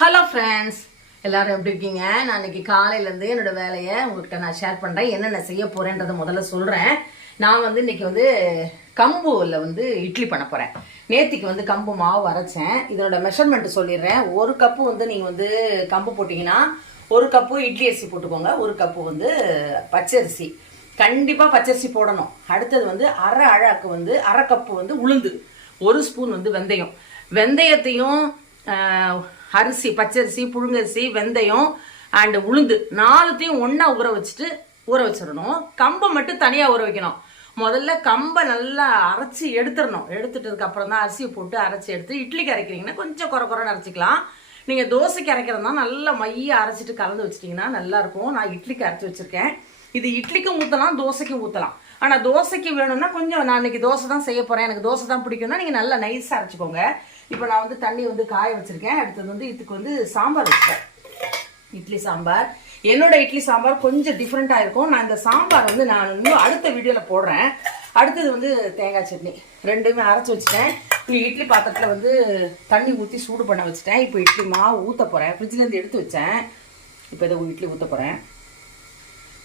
Hello friends எல்லாரும் எப்படி இருக்கீங்க? நான் இன்னைக்கு காலையிலேருந்து என்னோட வேலையை உங்கள்கிட்ட நான் ஷேர் பண்ணுறேன் என்னென்ன செய்ய போகிறேன்றதை முதல்ல சொல்கிறேன் நான் வந்து இன்னைக்கு வந்து கம்புல வந்து இட்லி பண்ண போகிறேன் நேத்திக்கு வந்து கம்பு மாவு அரைச்சேன். இதனோட மெஷர்மெண்ட் சொல்லிடுறேன். ஒரு கப்பு வந்து நீங்கள் வந்து கம்பு போட்டிங்கன்னா ஒரு கப்பு இட்லி அரிசி போட்டுக்கோங்க. ஒரு கப்பு வந்து பச்சரிசி. கண்டிப்பாக பச்சரிசி போடணும். அடுத்தது வந்து அரை அழாக்கு வந்து அரை கப்பு வந்து உளுந்து. ஒரு ஸ்பூன் வந்து வெந்தயம். வெந்தயத்தையும் அரிசி பச்சரிசி புழுங்கரிசி வெந்தயம் அண்டு உளுந்து நாலுத்தையும் ஒன்றா ஊற வச்சுட்டு ஊற வச்சிடணும். கம்பை மட்டும் தனியாக ஊற வைக்கணும். முதல்ல கம்பை நல்லா அரைச்சி எடுத்துடணும். எடுத்துட்டதுக்கு அப்புறம் தான் அரிசியை போட்டு அரைச்சி எடுத்து இட்லிக்கு அரைக்கிறீங்கன்னா கொஞ்சம் குறை குறைன்னு அரைச்சிக்கலாம். நீங்கள் தோசைக்கு அரைக்கிறதா நல்லா மைய அரைச்சிட்டு கலந்து வச்சிட்டிங்கன்னா நல்லாயிருக்கும் நான் இட்லிக்கு அரைச்சி வச்சுருக்கேன். இது இட்லிக்கும் ஊற்றலாம் தோசைக்கும் ஊற்றலாம் ஆனால் தோசைக்கு வேணும்னா கொஞ்சம் நான் இன்னைக்கு தோசை தான் செய்ய போகிறேன் எனக்கு தோசை தான் பிடிக்கும்னா நீங்கள் நல்லா நைஸாக அரைச்சிக்கோங்க. இப்போ நான் வந்து தண்ணி வந்து காய வச்சுருக்கேன். அடுத்தது வந்து இதுக்கு வந்து சாம்பார் வச்சிட்டேன். இட்லி சாம்பார். என்னோட இட்லி சாம்பார் கொஞ்சம் டிஃப்ரெண்ட்டாக இருக்கும். நான் இந்த சாம்பார் வந்து நான் இன்னும் அடுத்த வீடியோவில் போடுறேன். அடுத்தது வந்து தேங்காய் சட்னி. ரெண்டுமே அரைச்சி வச்சுட்டேன். இப்போ இட்லி பாத்திரத்தில் வந்து தண்ணி ஊற்றி சூடு பண்ண வச்சுட்டேன். இப்போ இட்லி மாவு ஊற்ற போகிறேன் ஃப்ரிட்ஜ்லேருந்து எடுத்து வச்சேன். இப்போ இதை இட்லி ஊற்ற போகிறேன்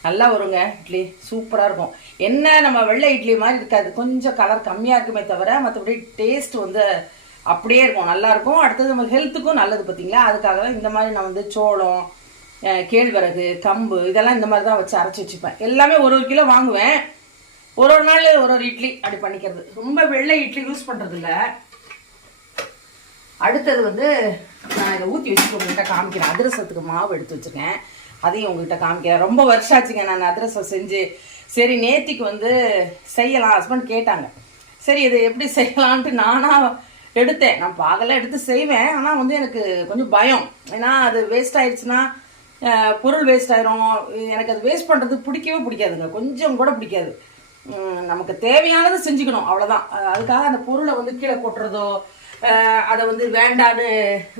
நல்லா வருங்க இட்லி. சூப்பராக இருக்கும். என்ன நம்ம வெள்ளை இட்லி மாதிரி இருக்காது. கொஞ்சம் கலர் கம்மியாக இருக்குமே தவிர மற்றபடி டேஸ்ட் வந்து அப்படியே இருக்கும். நல்லாயிருக்கும் அடுத்தது நம்ம ஹெல்த்துக்கும் நல்லது பார்த்தீங்களா அதுக்காக தான் இந்த மாதிரி நான் வந்து சோளம் கேழ்வரகு கம்பு இதெல்லாம் இந்த மாதிரி தான் வச்சு அரைச்சி வச்சுப்பேன். எல்லாமே ஒரு ஒரு கிலோ வாங்குவேன். ஒரு ஒரு நாள் ஒரு ஒரு இட்லி அப்படி பண்ணிக்கிறது. ரொம்ப வெள்ளை இட்லி யூஸ் பண்ணுறது இல்லை அடுத்தது வந்து நான் இதை ஊற்றி வச்சுட்டு உங்ககிட்ட காமிக்கிறேன். அதிரசத்துக்கு மாவு எடுத்து வச்சுருக்கேன். அதையும் உங்ககிட்ட காமிக்கிறேன். ரொம்ப வருஷம் ஆச்சுங்க நான் அதிரசம் செஞ்சு. சரி நேத்திக்கு வந்து செய்யலாம். ஹஸ்பண்ட் கேட்டாங்க. சரி இது எப்படி செய்யலான்ட்டு நானாக எடுத்தேன். நான் பாகலாம் எடுத்து செய்வேன். ஆனால் வந்து எனக்கு கொஞ்சம் பயம். ஏன்னா அது வேஸ்ட் ஆயிடுச்சுன்னா பொருள் வேஸ்ட் ஆயிரும். எனக்கு அது வேஸ்ட் பண்ணுறது பிடிக்கவே பிடிக்காதுங்க. கொஞ்சம் கூட பிடிக்காது. நமக்கு தேவையானது செஞ்சுக்கணும். அவ்வளோதான் அதுக்காக அந்த பொருளை வந்து கீழே கொட்டுறதோ அதை வந்து வேண்டான்னு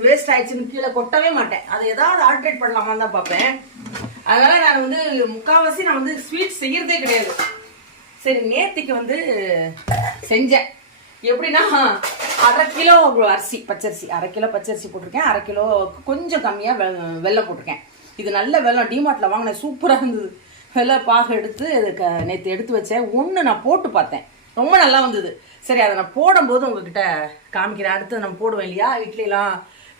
வேஸ்ட் ஆயிடுச்சுன்னு கீழே கொட்டவே மாட்டேன். அதை ஏதாவது ஆல்ட்ரேட் பண்ணலாமான்னு தான் பார்ப்பேன். அதனால நான் வந்து முக்கால்வாசி நான் வந்து ஸ்வீட் செய்யறதே கிடையாது. சரி நேத்திக்கு வந்து செஞ்சேன். எப்படின்னா அரை கிலோ அரிசி பச்சரிசி. அரை கிலோ பச்சரிசி போட்டிருக்கேன். அரை கிலோ கொஞ்சம் கம்மியாக வெ வெல்லம் போட்டிருக்கேன். இது நல்ல வெல்லம் டிமார்ட்டில் வாங்கினேன் சூப்பராக இருந்தது. வெள்ளை பாக எடுத்து இது க நேற்று எடுத்து வச்சேன் ஒன்று நான் போட்டு பார்த்தேன். ரொம்ப நல்லா வந்தது. சரி அதை நான் போடும்போது உங்ககிட்ட காமிக்கிறேன். அடுத்து நம்ம போடுவேன் இல்லையா? இட்லிலாம்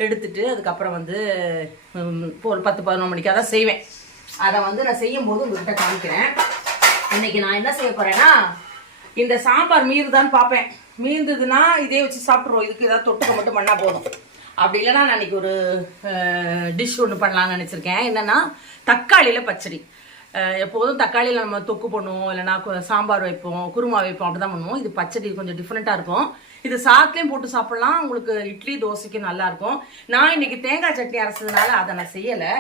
எடுத்துட்டு அதுக்கப்புறம் வந்து ஒரு பத்து பதினொன்று மணிக்காக தான் செய்வேன். அதை வந்து நான் செய்யும் போது உங்ககிட்ட காமிக்கிறேன். இன்னைக்கு நான் என்ன செய்ய போறேன்னா இந்த சாம்பார் மீறுதான்னு பார்ப்பேன். மீந்ததுன்னா இதே வச்சு சாப்பிட்ருவோம் இதுக்கு ஏதாவது தொட்டுக்க மட்டும் பண்ணால் போதும். அப்படி இல்லைன்னா நான் இன்னைக்கு ஒரு டிஷ் ஒன்று பண்ணலான்னு நினச்சிருக்கேன். என்னென்னா தக்காளியில் பச்சடி. எப்போதும் தக்காளியில் நம்ம தொக்கு பண்ணுவோம் இல்லைன்னா சாம்பார் வைப்போம் குருமா வைப்போம் அப்படி தான் பண்ணுவோம். இது பச்சடி கொஞ்சம் டிஃப்ரெண்ட்டாக இருக்கும். இது சாத்துலேயும் போட்டு சாப்பிட்லாம். உங்களுக்கு இட்லி தோசைக்கு நல்லாயிருக்கும் நான் இன்னைக்கு தேங்காய் சட்னி அரைச்சதுனால அதை நான் செய்யலை.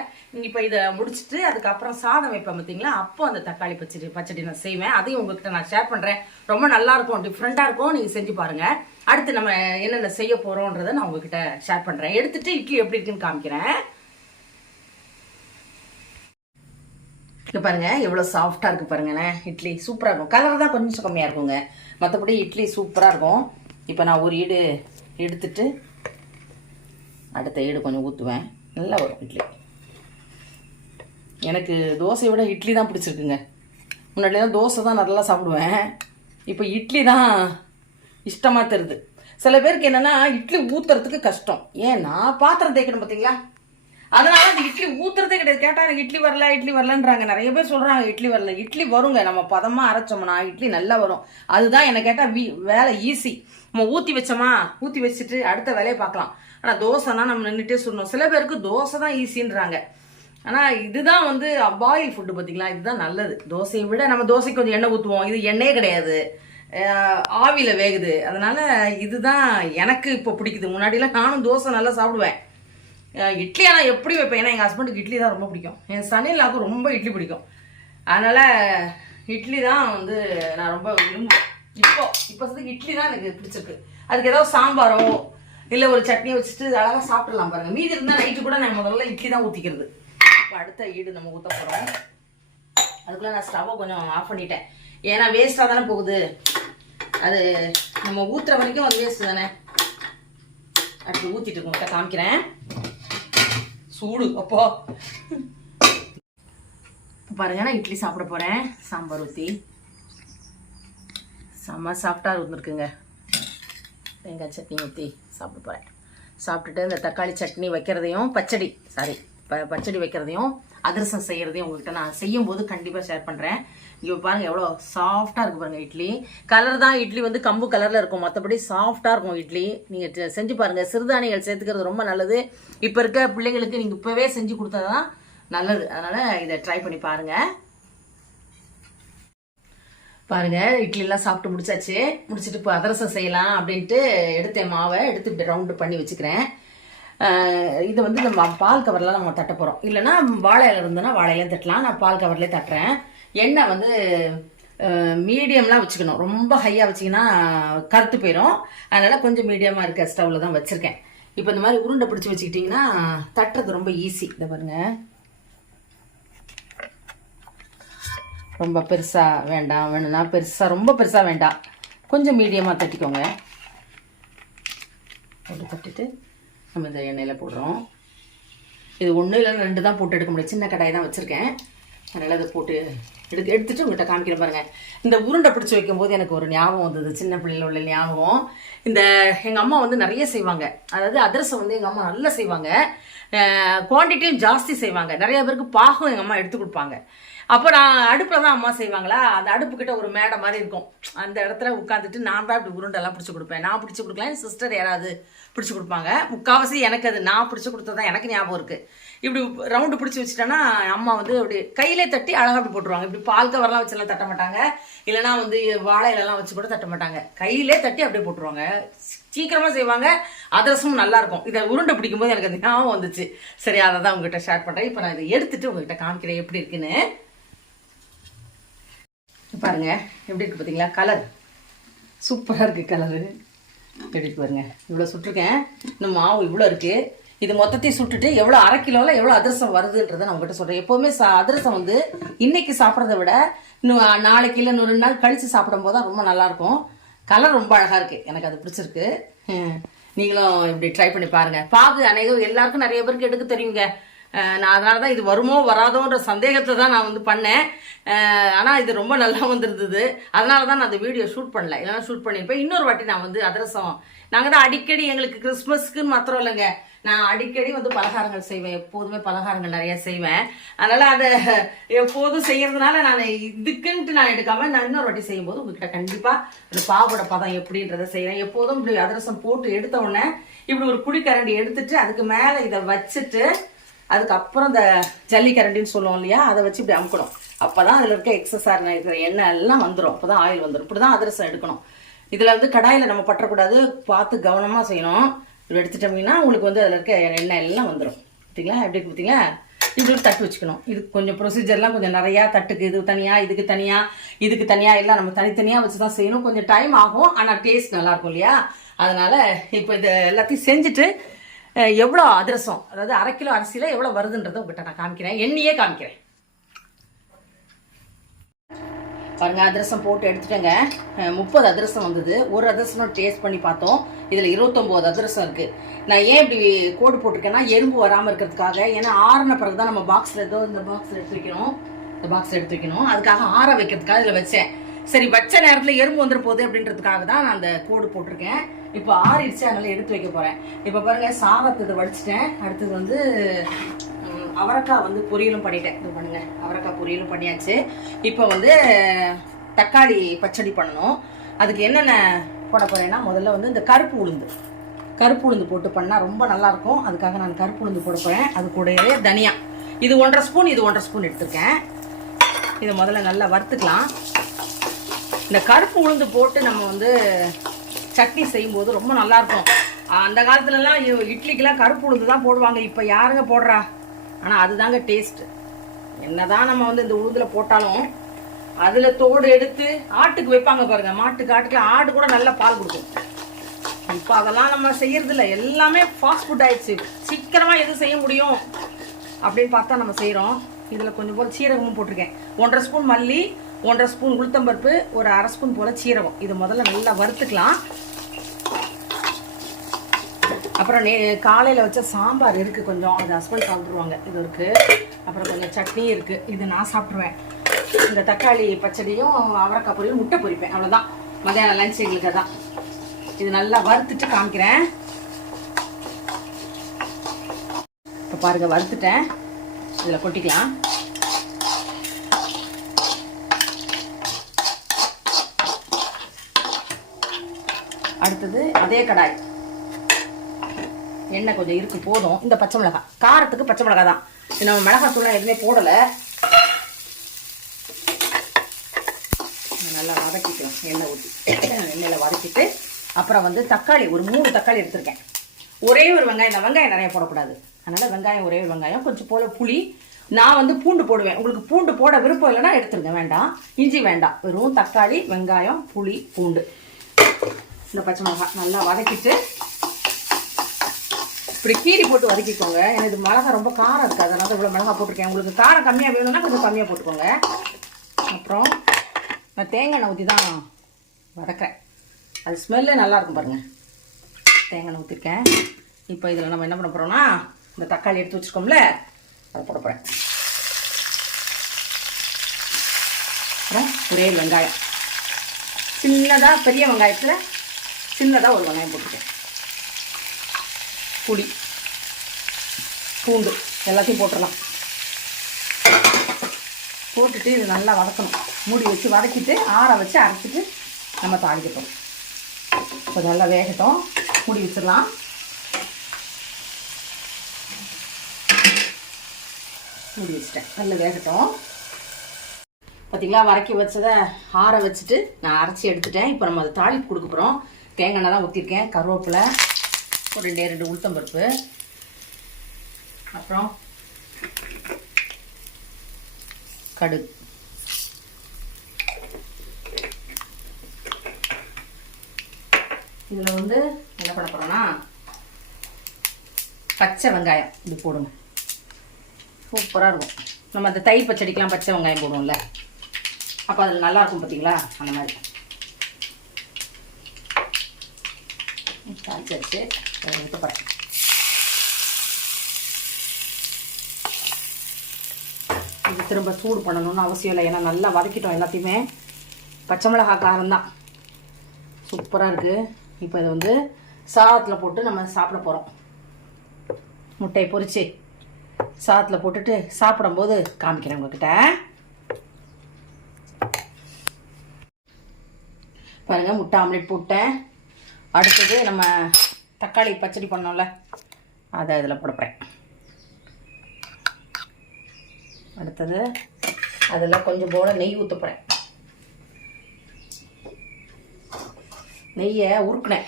இப்போ இதை முடிச்சுட்டு அதுக்கப்புறம் சாதம் வைப்பேன் பார்த்தீங்களா? அப்போ அந்த தக்காளி பச்சடி பச்சடி நான் செய்வேன். அதையும் உங்ககிட்ட நான் ஷேர் பண்ணுறேன் ரொம்ப நல்லாயிருக்கும் டிஃப்ரெண்ட்டாக இருக்கும். நீங்கள் செஞ்சு பாருங்கள் அடுத்து நம்ம என்னென்ன செய்ய போகிறோன்றதை நான் உங்ககிட்ட ஷேர் பண்ணுறேன் எடுத்துகிட்டு இட்லி எப்படி இருக்குன்னு காமிக்கிறேன். இங்கே பாருங்க. எவ்வளோ சாஃப்டாக இருக்குது பாருங்கண்ணே இட்லி சூப்பராக இருக்கும். கலர் தான் கொஞ்சம் கம்மியாக இருக்குங்க. மற்றபடி இட்லி சூப்பராக இருக்கும். இப்போ நான் ஒரு ஈடு எடுத்துட்டு அடுத்த ஈடு கொஞ்சம் ஊற்றுவேன் நல்லா வரும் இட்லி. எனக்கு தோசையை விட இட்லி தான் பிடிச்சிருக்குங்க. முன்னாடிலாம் தோசை தான் நல்லா சாப்பிடுவேன். இப்போ இட்லி தான் இஷ்டமாக தருது சில பேருக்கு என்னென்னா இட்லி ஊற்றுறதுக்கு கஷ்டம். ஏன்? நான் பாத்திரம் தேய்க்கணும் பார்த்தீங்களா அதனால அந்த இட்லி ஊத்துறதே கிடையாது. கேட்டால் எனக்கு இட்லி வரல இட்லி வரலன்றாங்க. நிறைய பேர் சொல்கிறாங்க இட்லி வரல இட்லி வருங்க. நம்ம பதமாக அரைச்சோம்னா இட்லி நல்லா வரும். அதுதான் என்ன கேட்டால் வீ வேலை ஈஸி நம்ம ஊற்றி வச்சோமா? ஊற்றி வச்சுட்டு அடுத்த வேலையை பார்க்கலாம். ஆனால் தோசைனா நம்ம நின்றுட்டே சொல்லணும் சில பேருக்கு தோசை தான் ஈஸின்றாங்க ஆனால் இதுதான் வந்து அபாயில் ஃபுட்டு பார்த்தீங்களா? இதுதான் நல்லது. தோசையை விட நம்ம தோசைக்கு கொஞ்சம் எண்ணெய் ஊற்றுவோம் இது எண்ணெயே கிடையாது. ஆவியில் வேகுது. அதனால இதுதான் எனக்கு இப்போ பிடிக்குது. முன்னாடிலாம் நானும் தோசை நல்லா சாப்பிடுவேன். இட்லி ஆனால் எப்படி வைப்பேன். ஏன்னா எங்கள் ஹஸ்பண்டுக்கு இட்லி தான் ரொம்ப பிடிக்கும். என் சனிலாவுக்கு ரொம்ப இட்லி பிடிக்கும். அதனால் இட்லி தான் வந்து நான் ரொம்ப விரும்புவேன். இப்போ இப்போ இட்லி தான் எனக்கு பிடிச்சிருக்கு. அதுக்கு ஏதாவது சாம்பாரோ இல்லை ஒரு சட்னியை வச்சுட்டு அழகாக சாப்பிடலாம் பாருங்கள் மீதி இருந்தால் நைட்டு கூட நான் முதல்ல இட்லி தான் ஊற்றிக்கிறது இப்போ அடுத்த ஈடு நம்ம ஊற்ற போகிறோம் அதுக்குள்ளே நான் ஸ்டவ்வை கொஞ்சம் ஆஃப் பண்ணிட்டேன். ஏன்னா வேஸ்ட்டாக தானே போகுது. அது நம்ம ஊற்றுற வரைக்கும் அது வேஸ்ட்டு தானே. அப்படி ஊற்றிட்டு இருக்கோம். காமிக்கிறேன். சூடு அப்போ. பாருங்க நான் இட்லி சாப்பிட போறேன். சாம்பார் ஊற்றி செம்ம சாஃப்டாக இருந்திருக்குங்க. தேங்காய் சட்னி ஊற்றி சாப்பிட போகிறேன் சாப்பிட்டுட்டு இந்த தக்காளி சட்னி வைக்கிறதையும் பச்சடி சாரி ப பச்சடி வைக்கிறதையும் அதிரசம் செய்கிறதையும் உங்கள்கிட்ட நான் செய்யும்போது கண்டிப்பாக ஷேர் பண்ணுறேன் இங்கே பாருங்கள் எவ்வளோ சாஃப்டாக இருக்கு பாருங்கள் இட்லி. கலர் தான் இட்லி வந்து கம்பு கலரில் இருக்கும். மற்றபடி சாஃப்டாக இருக்கும் இட்லி. நீங்கள் செஞ்சு பாருங்கள் சிறுதானியங்கள் சேர்த்துக்கிறது ரொம்ப நல்லது. இப்போ இருக்க பிள்ளைங்களுக்கு நீங்கள் இப்போவே செஞ்சு கொடுத்தா தான் நல்லது. அதனால் இதை ட்ரை பண்ணி பாருங்கள் பாருங்க இட்லிலாம் சாப்பிட்டு முடிச்சாச்சு. முடிச்சிட்டு இப்போ அதிரசம் செய்யலாம் அப்படின்ட்டு எடுத்தேன் மாவை. எடுத்து ரவுண்டு பண்ணி வச்சுக்கிறேன். இதை வந்து நம்ம பால் கவரில் நம்ம தட்ட போகிறோம் இல்லைன்னா வாழை இலை இருந்ததுன்னா வாழையில தட்டலாம். நான் பால் கவர்லேயே தட்டுறேன். எண்ணெய் வந்து மீடியம்லாம் வச்சுக்கணும். ரொம்ப ஹையாக வச்சிங்கன்னா கருத்து போயிடும் அதனால் கொஞ்சம் மீடியமாக இருக்க ஸ்டவ்வில் தான் வச்சுருக்கேன். இப்போ இந்த மாதிரி உருண்டை பிடிச்சி வச்சுக்கிட்டிங்கன்னா தட்டுறது ரொம்ப ஈஸி இதை பாருங்கள் ரொம்ப பெருசாக வேண்டாம். வேணும்னா பெருசாக ரொம்ப பெருசாக வேண்டாம். கொஞ்சம் மீடியமாக தட்டிக்கோங்க. போட்டு தட்டிட்டு நம்ம இந்த எண்ணெயில் போடுறோம். இது ஒன்று இல்லை ரெண்டு தான் போட்டு எடுக்க முடியும். சின்ன கடாய் தான் வச்சுருக்கேன். அதனால் அதை போட்டு எடுத்து எடுத்துகிட்டு உங்கள்கிட்ட காமிக்கிறேன் பாருங்கள் இந்த உருண்டை பிடிச்சி வைக்கும்போது எனக்கு ஒரு ஞாபகம் வந்தது. சின்ன பிள்ளைல உள்ள ஞாபகம். இந்த எங்கள் அம்மா வந்து நிறைய செய்வாங்க. அதாவது அதிரசம் வந்து எங்கள் அம்மா நல்லா செய்வாங்க. குவான்டிட்டியும் ஜாஸ்தி செய்வாங்க. நிறைய பேருக்கு பாகம் எங்கள் அம்மா எடுத்து கொடுப்பாங்க. அப்போ நான் அடுப்பில் தான் அம்மா செய்வாங்களா? அந்த அடுப்புக்கிட்ட ஒரு மேடை மாதிரி இருக்கும். அந்த இடத்துல உட்காந்துட்டு நான் தான் இப்படி உருண்டெல்லாம் பிடிச்சி கொடுப்பேன். நான் பிடிச்சி கொடுக்கலாம் என் சிஸ்டர் யாராவது பிடிச்சி கொடுப்பாங்க. முக்காவாசி எனக்கு அது நான் பிடிச்சி கொடுத்தது எனக்கு ஞாபகம் இருக்குது இப்படி ரவுண்டு பிடிச்சி வச்சுட்டேன்னா அம்மா வந்து அப்படி கையிலே தட்டி அழகாக அப்படி போட்டுருவாங்க. இப்படி பால் கவர்லாம் வச்செல்லாம் தட்ட மாட்டாங்க. இல்லைனா வந்து வாழை வச்சு கூட தட்ட மாட்டாங்க. கையிலே தட்டி அப்படியே போட்டுருவாங்க. சீக்கிரமாக செய்வாங்க. அதிரசமும் நல்லாயிருக்கும் இதை உருண்டை பிடிக்கும்போது எனக்கு அந்த ஞாபகம் வந்துச்சு. சரி அதை தான் உங்ககிட்ட ஷேர் பண்ணுறேன் இப்போ நான் இதை எடுத்துட்டு உங்ககிட்ட காமிக்கிறேன். எப்படி இருக்குன்னு. பாருங்க. எப்படி இருக்கு பார்த்தீங்களா கலர் சூப்பராக இருக்குது கலரு எப்படி பாருங்க. இவ்வளோ சுட்டிருக்கேன். இந்த மாவு இவ்வளோ இருக்குது இது மொத்தத்தையும் சுட்டுட்டு எவ்வளோ அரை கிலோவில் எவ்வளோ அதிரசம் வருதுன்றதை நான் உங்ககிட்ட சொல்கிறேன் எப்போவுமே சா அதிரசம் வந்து இன்னைக்கு சாப்பிட்றத விட இன்னும் நாளைக்கு இல்லை இன்னும் ரெண்டு நாள் கழித்து சாப்பிடும்போது தான் ரொம்ப நல்லாயிருக்கும் கலர் ரொம்ப அழகாக இருக்குது எனக்கு அது பிடிச்சிருக்கு. நீங்களும் இப்படி ட்ரை பண்ணி பாருங்கள் பாகு அநேகம் எல்லாருக்கும் நிறைய பேருக்கு எடுக்க தெரியுங்க. நான் அதனால தான் இது வருமோ வராதோன்ற சந்தேகத்தை தான் நான் வந்து பண்ணேன். ஆனால் இது ரொம்ப நல்லா வந்திருந்தது. அதனால தான் நான் அந்த வீடியோ ஷூட் பண்ணல. இல்லைனா ஷூட் பண்ணியிருப்பேன். இன்னொரு வாட்டி நான் வந்து அதிரசம். நாங்கள் தான் அடிக்கடி எங்களுக்கு கிறிஸ்மஸ்க்குன்னு மாத்திரம் இல்லைங்க. நான் அடிக்கடி வந்து பலகாரங்கள் செய்வேன். எப்போதுமே பலகாரங்கள் நிறைய செய்வேன். அதனால் அதை எப்போதும் செய்யறதுனால நான் இதுக்குன்ட்டு நான் எடுக்காம நான் இன்னொரு வாட்டி செய்யும்போது உங்ககிட்ட கண்டிப்பாக அந்த பாவோட பதம் எப்படின்றத செய்கிறேன் எப்போதும் இப்படி அதிரசம் போட்டு எடுத்த உடனே இப்படி ஒரு குடிக்கரண்டி எடுத்துட்டு அதுக்கு மேலே இதை வச்சுட்டு அதுக்கப்புறம் இந்த ஜல்லிக்கரண்டின்னு சொல்லுவோம் இல்லையா அதை வச்சு இப்படி அமுக்கணும். அப்போ தான் அதில் இருக்க எக்ஸசார் இருக்கிற எண்ணெய் எல்லாம் வந்துடும் அப்போ தான் ஆயில் வந்துடும் இப்படி தான் அதிரசம் எடுக்கணும். இதில் வந்து கடாயில் நம்ம பற்றக்கூடாது. பார்த்து கவனமாக செய்யணும். இப்படி எடுத்துட்டோம்னா உங்களுக்கு வந்து அதில் இருக்க எண்ணெய் எல்லாம் வந்துடும் பார்த்தீங்களா எப்படி பார்த்தீங்களா இப்படி தட்டு வச்சுக்கணும். இது கொஞ்சம் ப்ரொசீஜர்லாம் கொஞ்சம் நிறையா தட்டுக்கு இது தனியாக இதுக்கு தனியாக இதுக்கு தனியாக எல்லாம் நம்ம தனித்தனியாக வச்சு தான் செய்யணும். கொஞ்சம் டைம் ஆகும் ஆனால் டேஸ்ட் நல்லாயிருக்கும் இல்லையா? அதனால் இப்போ இது எல்லாத்தையும் செஞ்சுட்டு எவ்வளோ அதிரசம்? அதாவது அரை கிலோ அரிசியில் எவ்வளோ வருதுன்றதை உங்கள்கிட்ட நான் காமிக்கிறேன். எண்ணியே காமிக்கிறேன். பாருங்க அதிரசம் போட்டு எடுத்துட்டேங்க. முப்பது அதிரசம் வந்தது. ஒரு அதிரசம் டேஸ்ட் பண்ணி பார்த்தோம். இதில் இருபத்தொம்போது அதிரசம் இருக்குது நான் ஏன் இப்படி கோடு போட்டிருக்கேன்னா எறும்பு வராமல் இருக்கிறதுக்காக. ஏன்னா ஆறின பிறகு தான் நம்ம பாக்ஸில் ஏதோ இந்த பாக்ஸில் எடுத்து வைக்கணும். இந்த பாக்ஸில் எடுத்து வைக்கணும். அதுக்காக ஆற வைக்கிறதுக்காக இதில் வச்சேன். சரி வச்ச நேரத்தில் எறும்பு வந்துட போகுது அப்படின்றதுக்காக தான் நான் அந்த கோடு போட்டிருக்கேன். இப்போ ஆறிடுச்சு அதனால எடுத்து வைக்க போகிறேன் இப்போ பாருங்கள் சாதத்தை இதை வடிச்சிட்டேன். அடுத்தது வந்து அவரக்காய் வந்து பொரியலும் பண்ணிட்டேன். இது பண்ணுங்க அவரைக்காய் பொரியலும் பண்ணியாச்சு. இப்போ வந்து தக்காளி பச்சடி பண்ணணும். அதுக்கு என்னென்ன போட போகிறேன்னா முதல்ல வந்து இந்த கருப்பு உளுந்து. கருப்பு உளுந்து போட்டு பண்ணால் ரொம்ப நல்லாயிருக்கும் அதுக்காக நான் கருப்பு உளுந்து போட போகிறேன் அது கூடவே தனியா. இது ஒன்றரை ஸ்பூன் இது ஒன்றரை ஸ்பூன் எடுத்துருக்கேன். இதை முதல்ல நல்லா வறுத்துக்கலாம். இந்த கருப்பு உளுந்து போட்டு நம்ம வந்து சட்னி செய்யும்போது ரொம்ப நல்லா இருக்கும் அந்த காலத்துலலாம் இ- இட்லிக்கெல்லாம் கருப்பு உளுந்து தான் போடுவாங்க. இப்போ யாருங்க போடுறா? ஆனால் அதுதாங்க டேஸ்ட்டு என்னதான் நம்ம வந்து இந்த உளுந்தில் போட்டாலும் அதில் தோடு எடுத்து ஆட்டுக்கு வைப்பாங்க பாருங்க. மாட்டுக்கு ஆட்டுக்கு ஆடு கூட நல்லா பால் கொடுக்கும். இப்போ அதெல்லாம் நம்ம செய்யறதில்ல. எல்லாமே ஃபாஸ்ட் ஃபுட் ஆயிடுச்சு. சீக்கிரமாக எது செய்ய முடியும் அப்படின்னு பார்த்தா நம்ம செய்கிறோம் இதில் கொஞ்சம் போல் சீரகமும் போட்டிருக்கேன். ஒன்றரை ஸ்பூன் மல்லி ஒன்றரை ஸ்பூன் உளுத்தம்பருப்பு ஒரு அரை ஸ்பூன் போல் சீரகம். இது முதல்ல நல்லா வறுத்துக்கலாம். அப்புறம் நே காலையில் வச்ச சாம்பார் இருக்குது கொஞ்சம். அது ஹஸ்பண்ட் சாப்பிட்ருவாங்க இது இருக்குது அப்புறம் கொஞ்சம் சட்னி இருக்குது இது நான் சாப்பிட்ருவேன் இந்த தக்காளி பச்சடியும் அவரைக்காய் பொரியல் முட்டை பொரிப்பேன். அவ்வளோதான் மதியானம் லஞ்ச் எங்களுக்கு அதான். இது நல்லா வறுத்துட்டு காமிக்கிறேன். இப்போ பாருங்க வறுத்துட்டேன். இதில் கொட்டிக்கலாம். அடுத்தது அதே கடாய். எண்ணெய் கொஞ்சம் இருக்கு போதும். இந்த பச்சை மிளகாய் காரத்துக்கு பச்சை மிளகாய் தான். இது நம்ம மிளகாய் தூள்லாம் எதுவுமே போடலை. நல்லா வதக்கிக்கலாம் எண்ணெய் ஊற்றி எண்ணெயில் வதக்கிட்டு அப்புறம் வந்து தக்காளி ஒரு மூணு தக்காளி எடுத்திருக்கேன். ஒரே ஒரு வெங்காயம் இந்த வெங்காயம் நிறைய போடக்கூடாது. அதனால் வெங்காயம் ஒரே ஒரு வெங்காயம் கொஞ்சம் போல புளி. நான் வந்து பூண்டு போடுவேன். உங்களுக்கு பூண்டு போட விருப்பம் இல்லைன்னா எடுத்துருங்க வேண்டாம். இஞ்சி வேண்டாம். வெறும் தக்காளி வெங்காயம் புளி பூண்டு. இந்த பச்சை மிளகாய் நல்லா வதக்கிட்டு இப்படி கீரி போட்டு வதக்கிக்கோங்க. எனக்கு மிளகா ரொம்ப காரம் இருக்குது. அதனால இவ்வளோ மிளகா போட்டிருக்கேன். உங்களுக்கு காரம் கம்மியாக வேணும்னா கொஞ்சம் கம்மியாக போட்டுக்கோங்க. அப்புறம் நான் தேங்காய் எண்ணெய் ஊற்றி தான் வதக்கிறேன். அது ஸ்மெல்லே நல்லாயிருக்கும் பாருங்கள் பாருங்க. தேங்காய் எண்ணெய் ஊற்றிருக்கேன் இப்போ இதில் நம்ம என்ன பண்ண போகிறோம்னா இந்த தக்காளி எடுத்து வச்சுருக்கோம்ல அதை போட போகிறேன் அப்புறம் ஒரே வெங்காயம். சின்னதாக பெரிய வெங்காயத்தில் சின்னதாக ஒரு வெங்காயம் போட்டுருக்கேன். புளி பூண்டு எல்லாத்தையும் போட்டுடலாம். போட்டுட்டு இது நல்லா வதக்கணும். மூடி வச்சு வதக்கிட்டு ஆற வச்சு அரைச்சிட்டு நம்ம தாளிக்கட்டும். இப்போ நல்லா வேகட்டும். மூடி வச்சிடலாம். மூடி வச்சிட்டேன். நல்லா வேகட்டும். பார்த்தீங்களா வதக்கி வச்சதை ஆற வச்சுட்டு நான் அரைச்சி எடுத்துட்டேன். இப்போ நம்ம அதை தாளிப்பு கொடுக்க போகிறோம் தேங்காய் தான் ஊற்றிருக்கேன் கருவேப்பிலை ஒரு ரெண்டே ரெண்டு உளுத்தம்பருப்பு. அப்புறம் கடுகு இதில் வந்து என்ன பண்ண போகிறோன்னா பச்சை வெங்காயம் இது போடுங்க. சூப்பராக இருக்கும். நம்ம அந்த தயிர் பச்சடிக்கெலாம் பச்சை வெங்காயம் போடுவோம்ல. அப்போ அதில் நல்லாயிருக்கும் பார்த்தீங்களா அந்த மாதிரி. தாளிச்சாச்சு. எடுத்து போகிறேன் இது திரும்ப சூடு பண்ணணும்னு அவசியம் இல்லை. ஏன்னா நல்லா வதக்கிட்டோம் எல்லாத்தையுமே. பச்சை மிளகா காரம் தான். சூப்பராக இருக்குது இப்போ இதை வந்து சாதத்தில் போட்டு நம்ம சாப்பிட போகிறோம் முட்டையை பொறிச்சு சாதத்தில் போட்டுட்டு சாப்பிடும்போது காமிக்கிறேன் உங்ககிட்ட. பாருங்கள் முட்டை ஆம்லேட் போட்டேன். அடுத்தது நம்ம தக்காளி பச்சடி பண்ணோம்ல அதை இதில் போடப்போகிறேன் அடுத்தது அதில் கொஞ்சம் போல நெய் ஊற்ற போகிறேன் நெய்யை உருக்குனேன்.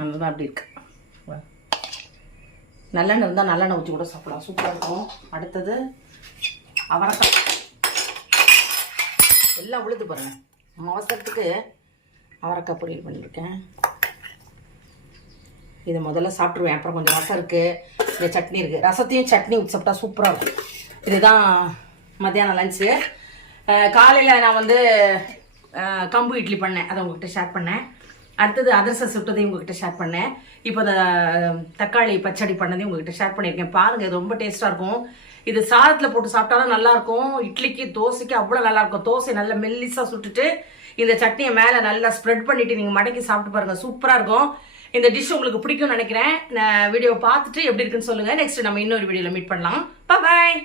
அதுதான் அப்படி இருக்கு. நல்லெண்ணெய் இருந்தால் நல்லெண்ணெய் ஊற்றி கூட சாப்பிடலாம். சூப்பராக இருக்கும். அடுத்தது அவரைக்காய். எல்லாம் உழுது பாருங்க. அவசரத்துக்கு அவரைக்காய் பொரியல் பண்ணியிருக்கேன். இதை முதல்ல சாப்பிட்ருவேன் அப்புறம் கொஞ்சம் ரசம் இருக்குது இந்த சட்னி இருக்குது ரசத்தையும் சட்னி ஊற்றி சாப்பிட்டா சூப்பராக இருக்கும். இதுதான் மத்தியானம் லஞ்சு காலையில் நான் வந்து கம்பு இட்லி பண்ணேன். அதை உங்ககிட்ட ஷேர் பண்ணேன். அடுத்தது அதிரசம் சுட்டதையும் உங்ககிட்ட ஷேர் பண்ணேன். இப்போ இந்த தக்காளி பச்சடி பண்ணதையும் உங்ககிட்ட ஷேர் பண்ணியிருக்கேன். பாருங்க இது ரொம்ப டேஸ்ட்டாக இருக்கும். இது சாதத்தில் போட்டு சாப்பிட்டாலும் நல்லாயிருக்கும் இட்லிக்கு தோசைக்கு அவ்வளோ நல்லாயிருக்கும் தோசை நல்லா மெல்லிஸாக சுட்டுட்டு இந்த சட்னியை மேலே நல்லா ஸ்ப்ரெட் பண்ணிவிட்டு நீங்கள் மடக்கி சாப்பிட்டு பாருங்கள் சூப்பராக இருக்கும். இந்த டிஷ் உங்களுக்கு பிடிக்கும்னு நினைக்கிறேன். வீடியோ பார்த்துட்டு எப்படி இருக்குன்னு சொல்லுங்கள் நெக்ஸ்ட் நம்ம இன்னொரு வீடியோவில் மீட் பண்ணலாம். பாய்